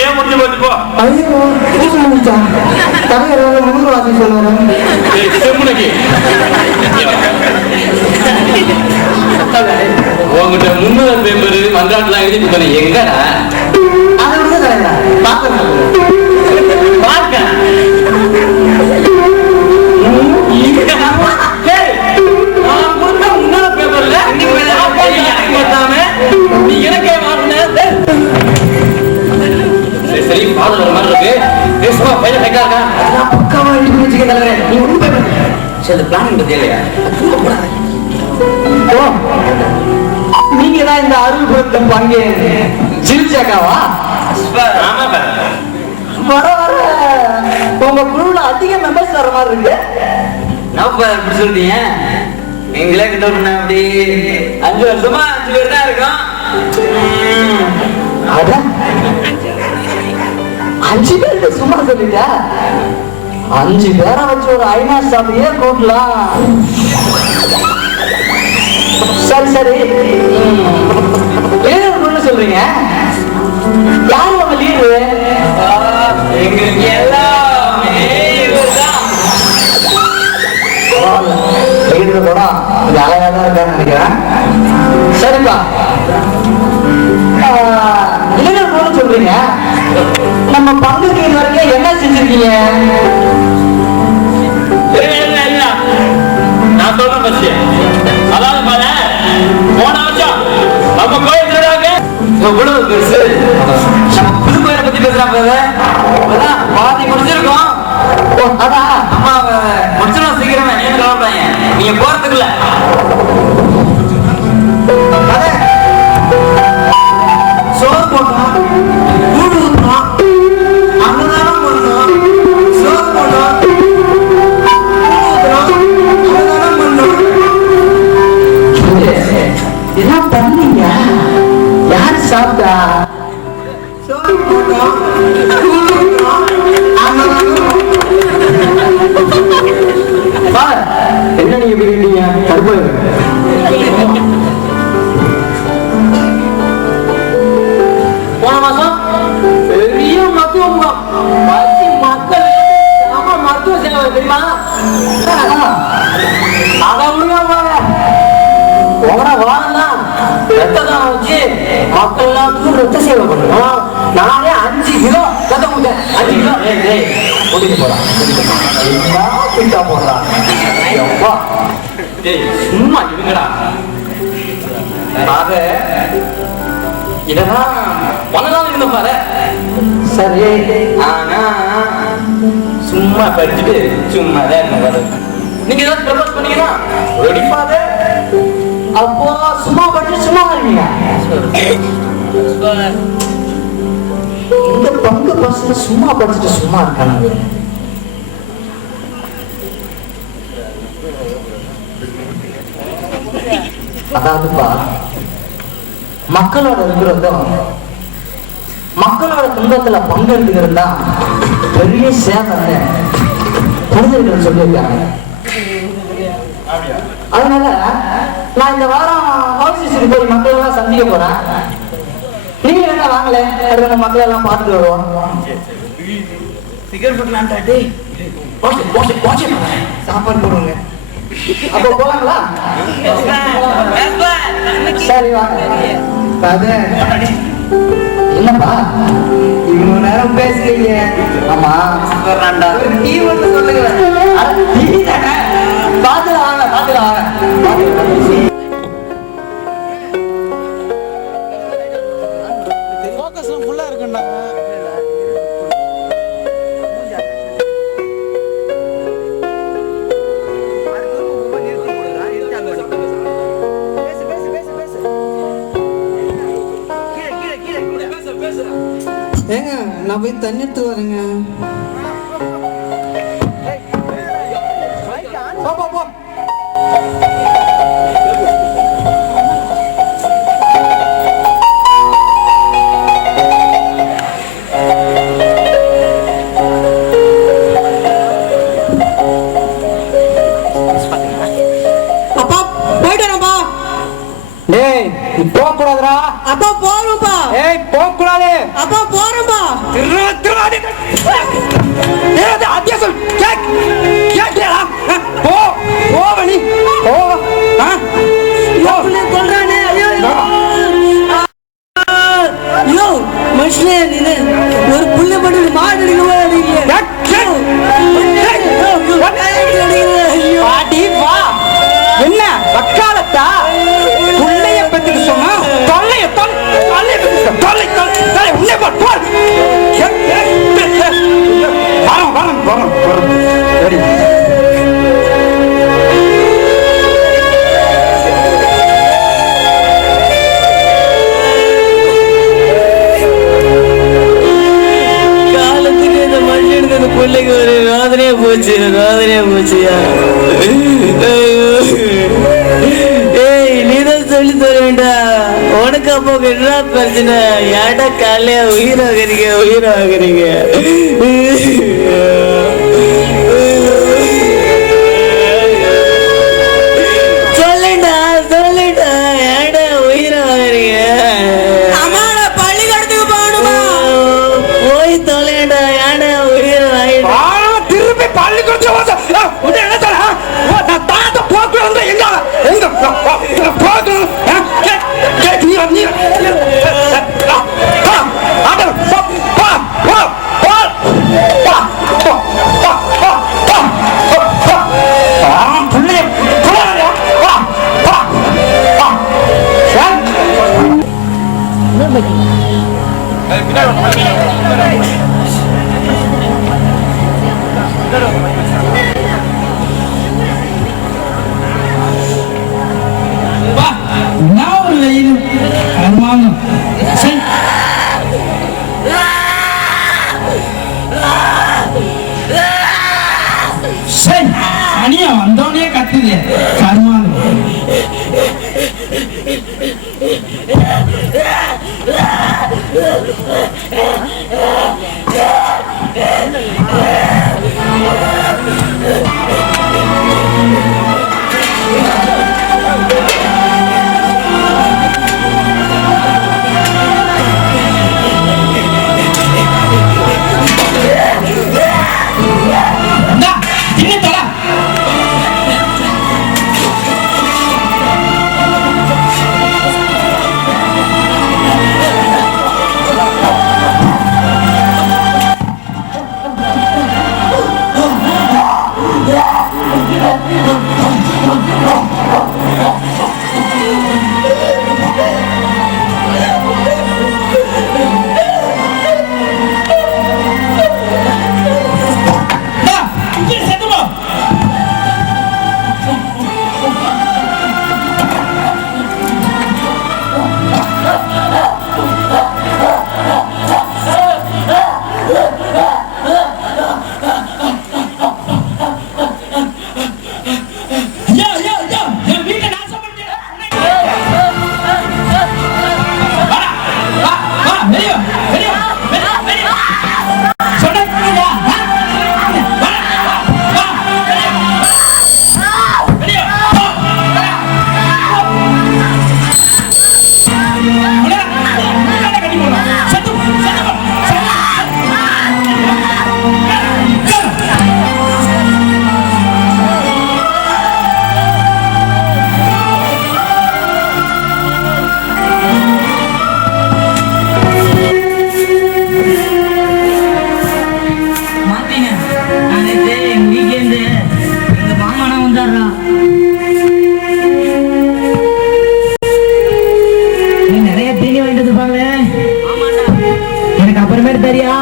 பூசையே முடிஞ்சு போச்சு போ. ஐயோ பூசை முடிச்சா தலைவர் முன்னூறு வாசி சொல்லுவாரு. செம்முனைக்கு உங்ககிட்ட 300 பேப்பர் மன்றாட்டுலாம் எழுதிட்டு போனேன். எங்கடா அதை விட தலைவர் பார்க்க சரி பாதல் ஒரு மாதிரி இருக்கு. பேசுவா பையன் கைக்கா இருக்கா? பக்காவா எழுதி வச்சுக்க தலைவர். நீ ஒன்றும் பயப்பட. சரி பிளானிங் பத்தி இல்லையா? நீங்க தான் இந்த அருள்புரத்தை பங்கு ஜில்ஜாக்காவா? ஆமா வர வர உங்க குழுல அதிக மெம்பர்ஸ் வர மாதிரி இருக்கு. நான் எப்படி சொல்றீங்க? நீங்களே கிட்ட பண்ண அப்படி 5 வருஷமா 5 பேர் தான் இருக்கோம். அதான் 5 பேருக்கு சும்மா சொல்லிட்டா 5 பேரை வச்சு ஒரு ஐநா சபையே கூட்டலாம். சரி சரி லீடர் சொல்றீங்க. யாரு உங்க லீடரு? எங்களுக்கு எல்லாமே லீடர் கூட கொஞ்சம் அழகா தான் இருக்கான்னு நினைக்கிறேன். சரிப்பா லீடர் சொல்றீங்க. நம்ம பங்குக்கு இது வரைக்கும் என்ன செஞ்சிருக்கீங்க? நான் சொல்றேன் பசி. அதாவது பாரு போன வருஷம் நம்ம கோயில் திருடாங்க இவ்வளவு பெருசு. நம்ம புது கோயிலை பத்தி பேசுறாங்க. பாதி முடிச்சிருக்கோம். அதான் அம்மா முடிச்சிடும் சீக்கிரமே. நீங்க கவலைப்படாங்க. நீங்க போறதுக்குள்ள சோறு போட்டோம், கூடு ஊற்றோம், அன்னதானம் பண்ணோம், சோறு போட்டோம், கூடு ஊற்றுறோம், அன்னதானம் பண்ணோம். இதெல்லாம் பண்ணீங்க. யார் சாப்பிட்டா? சோறு போட்டோம், கூடு ஊற்றுறோம், அன்னதானம். என்ன நீங்க பிரிட்டீங்க? கருப்பு போன மாசம் பெரிய மருத்துவ முகாம் வச்சு மக்கள் மருத்துவ சேவை தெரியுமா? அதை விடுவாங்க. உங்களோட வாரம் ரத்தம் வச்சு மக்கள் எல்லாத்துக்கும் ரத்த சேவை பண்ணணும். நானே 5 கிலோ ரத்தம் கொடுத்தேன். 5 கிலோ கூட்டிட்டு போறான். பிட்டா போடுறான். சும்மா இருங்கடா. ஆக இதெல்லாம் பலதான் இருந்த பாரு. சரி ஆனா சும்மா படிச்சுட்டு சும்மா தான் இருந்த பாரு. நீங்க ஏதாவது ப்ரப்போஸ் பண்ணீங்கன்னா வெடிப்பாத. அப்போ சும்மா படிச்சு சும்மா இருக்கீங்க. இந்த பங்கு பசங்க சும்மா படிச்சுட்டு சும்மா இருக்காங்க. அதாவதுப்பா மக்களோட இருக்கிறதும் மக்களோட துன்பத்துல பங்கெடுத்துக்கிறது தான் பெரிய சேவை புரிதல்கள் சொல்லியிருக்காங்க. அதனால நான் இந்த வாரம் ஆபீஸுக்கு போய் மக்கள் எல்லாம் சந்திக்க போறேன். நீங்க என்ன வாங்கல மக்கள் எல்லாம் பார்த்துட்டு வருவோம். சாப்பாடு போடுவாங்க. அப்போ போலாங்களா? சரி வாங்க. என்னப்பா இவ்வளவு நேரம் பேசுறீங்க? ஆமா டீ ஒன்று சொல்லுங்க. பாத்துல வாங்க பாத்துல வாங்க. ஏங்க நான் போய் தண்ணி எடுத்து வரேங்க. போக கூடாதுடா. அப்பா போறோம்ப்பா. ஏய் போக கூடாது. அப்பா போறோம்ப்பா. திருவாதி ஏது அத்தியாசம் கேட்கலா. போ போவணி போ. சொல்றானே ஐயோ மனுஷனே நீ ஒரு புள்ள பண்ணி மாடு பாட்டி வா. என்ன வக்காலத்தா புள்ளைய பத்திட்டு சொன்னா தொல்லைய தொல்லை உன்னை போல் வரோம் சரி. காலத்துக்கு இந்த மனுஷனுக்கு அந்த பிள்ளைக்கு ஒரு ரோதனையா போச்சுயா. ஏய் நீதான் சொல்லி தர வேண்டாம். உனக்கு அப்போ என்ன பிரச்சனை? ஏடா காலையா உயிராகிறீங்க. சொல்லுடா ஏடா உயிராகிறீங்க? பள்ளிக்கூடத்துக்கு போகணுமா? போய் தொலைடா ஏடா உயிராக திருப்பி பள்ளிக்கூடத்துல வந்தோடனே கத்துது கருமானம். எனக்கு அப்புறமேட்டு தெரியா